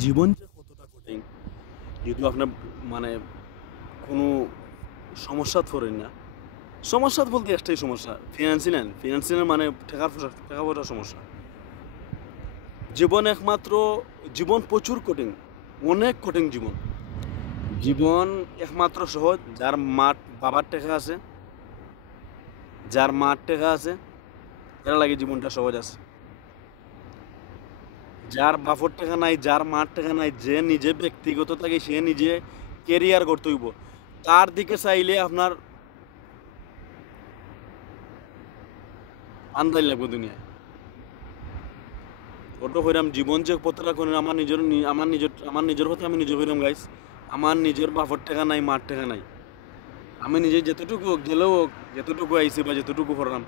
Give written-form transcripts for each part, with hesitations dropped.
জীবন যে কতটা কঠিন যদি আপনার মানে কোনো সমস্যাত পড়েন না। সমস্যা বলতে একটাই সমস্যা, ফিনান্সিয়াল মানে টাকা পয়সার সমস্যা। জীবন একমাত্র জীবন প্রচুর কঠিন, অনেক কঠিন জীবন। জীবন একমাত্র সহজ যার মাঠ বাবার টাকা আছে, যার মাঠ টাকা আছে, এরা লাগে জীবনটা সহজ আছে। যার বাপর টাকা নাই, যার মার টাকা নাই, যে নিজে ব্যক্তিগত থাকে, সে নিজে কেরিয়ার করতে হইব, তার দিকে চাইলে আপনার আন্দাজ লাগবে দুনিয়ায়। ওটা হইলাম জীবন যে কতটা করে আমার নিজের হতে আমি নিজে হইলাম গাইস। আমার নিজের বাপর টাকা নাই, মার টাকা নাই। আমি নিজে যেতটুকু গেলেও হোক, যেতটুকু আইসি বা যেতটুকু করলাম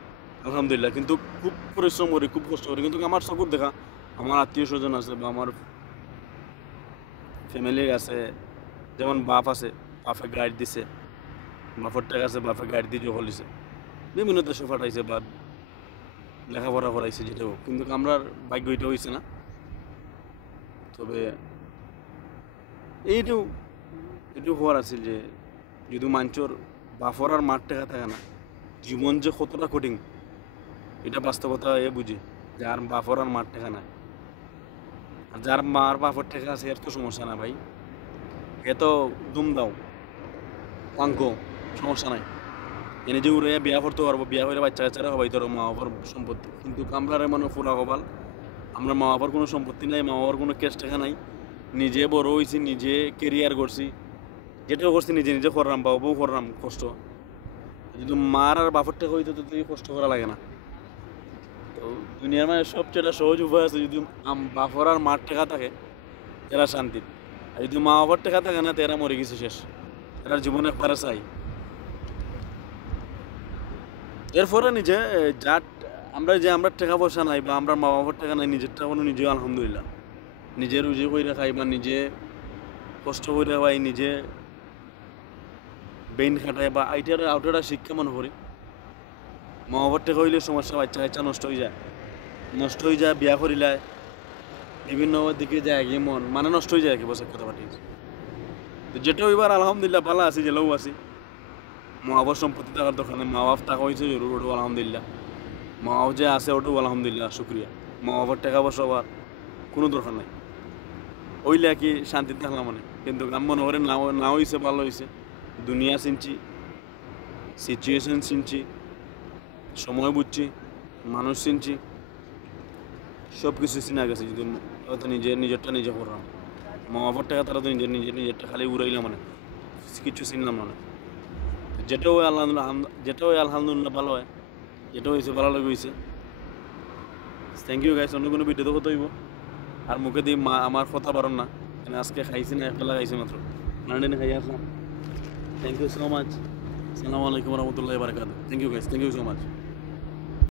আলহামদুলিল্লাহ। কিন্তু খুব পরিশ্রম করি, খুব কষ্ট করি, কিন্তু আমার চকুর দেখা আমার আত্মীয় স্বজন আছে বা আমার ফ্যামিলির আছে, যেমন বাপ আছে, বাপে গাইড দিছে, বাপর টাকা আছে, বাপে গাইড দিয়ে জল দিছে, বিভিন্ন দেশে পাঠাইছে বা লেখাপড়া করাইছে, যেটাও। কিন্তু আমরা ভাগ্য এটা হয়েছে না। তবে এইটাও এটাও হওয়ার আছে যে যদি মানুষের বাপর আর মার টাকা থাকে না, জীবন যে কতটা কঠিন এটা বাস্তবতা এ বুঝে। যার বাপর আর মার টাকা নাই, আর যার মার বাপর টাকা আছে এর তো সমস্যা না ভাই, এ তো দুম দাও পাঙ্ক, সমস্যা নাই। এনে যে উড়ে বিয়া করতে পারবো, বিয়া করে বাচ্চা কাচ্চারা হবাই তোর মা বাবার সম্পত্তি। কিন্তু আমরা মানে পুরা কপাল, আমরা মা বাবার কোনো সম্পত্তি নাই, মা বাবার কোনো ক্যাশ টাকা নাই। নিজে বড় হয়েছি, নিজে কেরিয়ার করছি, যেটাও করছি নিজে নিজে করলাম, বাবাও করলাম কষ্ট। যদি মার আর বাপর টাকা হইতো তো তুই কষ্ট করা লাগে না। তো দুনিয়ার মানে সবচেয়ে সহজ উপায় আছে, যদি বাপর আর মার টাকা থাকে এরা শান্তি। আর যদি মা বাবার টাকা থাকে না, তো এরা মরে গেছে, শেষ। এরা জীবনে একবারে চাই। এরপরে নিজে যার আমরা টাকা পয়সা নাই বা আমরা মা বাবার টাকা নাই, নিজের টাকা নিজে আলহামদুলিল্লাহ নিজে রুজি করে খাই বা নিজে কষ্ট করে খাই, নিজে বেইন খাটাই বা আইটার আউটারা শিক্ষা মনে করি। মা বাবার টাকা হইলে সমস্যা, বাচ্চা কাচ্চা নষ্ট হয়ে যায়, বিয়া করিলায় বিভিন্ন দিকে যায় গিয়ে মন মানে নষ্ট হয়ে যায়, কি বছর কথা পাঠি। তো যেটা এবার আলহামদুলিল্লাহ ভালো আছি, জেলেও আছি। মা বাবার সম্পত্তি থাকার দরকার নেই, মা বাপ টাকা হয়েছে জরুর, ওটাও আলহামদুলিল্লাহ। মা বাপ যে আছে ওটাও আলহামদুলিল্লাহ, শুক্রিয়া। মা বাবার টাকা পয়সা হওয়ার কোনো দরকার নাই, ওইলে কি শান্তিতে থাকলাম মানে। কিন্তু আমি মনে করি না হয়েছে, ভালো হয়েছে। দুনিয়া চিনছি, সিচুয়েশন চিনছি, সময় বুঝছি, মানুষ চিনছি, সব কিছু চিনা গেছে। যদি হয়তো নিজেরটা নিজে করলাম, মা বাবার টাকা তারা তো নিজেরটা খালি উড়াইলাম মানে, কিছু চিনলাম না। যেটাও আলহামদুলিল্লাহ ভালো হয়, যেটা হয়েছে ভালো লাগে হয়েছে। Thank you guys. অন্য কোনো ভিডিওতে কথা হইব আর মুখে দিয়ে আমার কথা পারেন না, আজকে খাইছি না, একবেলা খাইছি মাত্র, মানে খাই আসলাম। Thank you so much. আসসালামু আলাইকুম রহমতুল্লাহ বারকাতুহু। Thank you guys, thank you so much.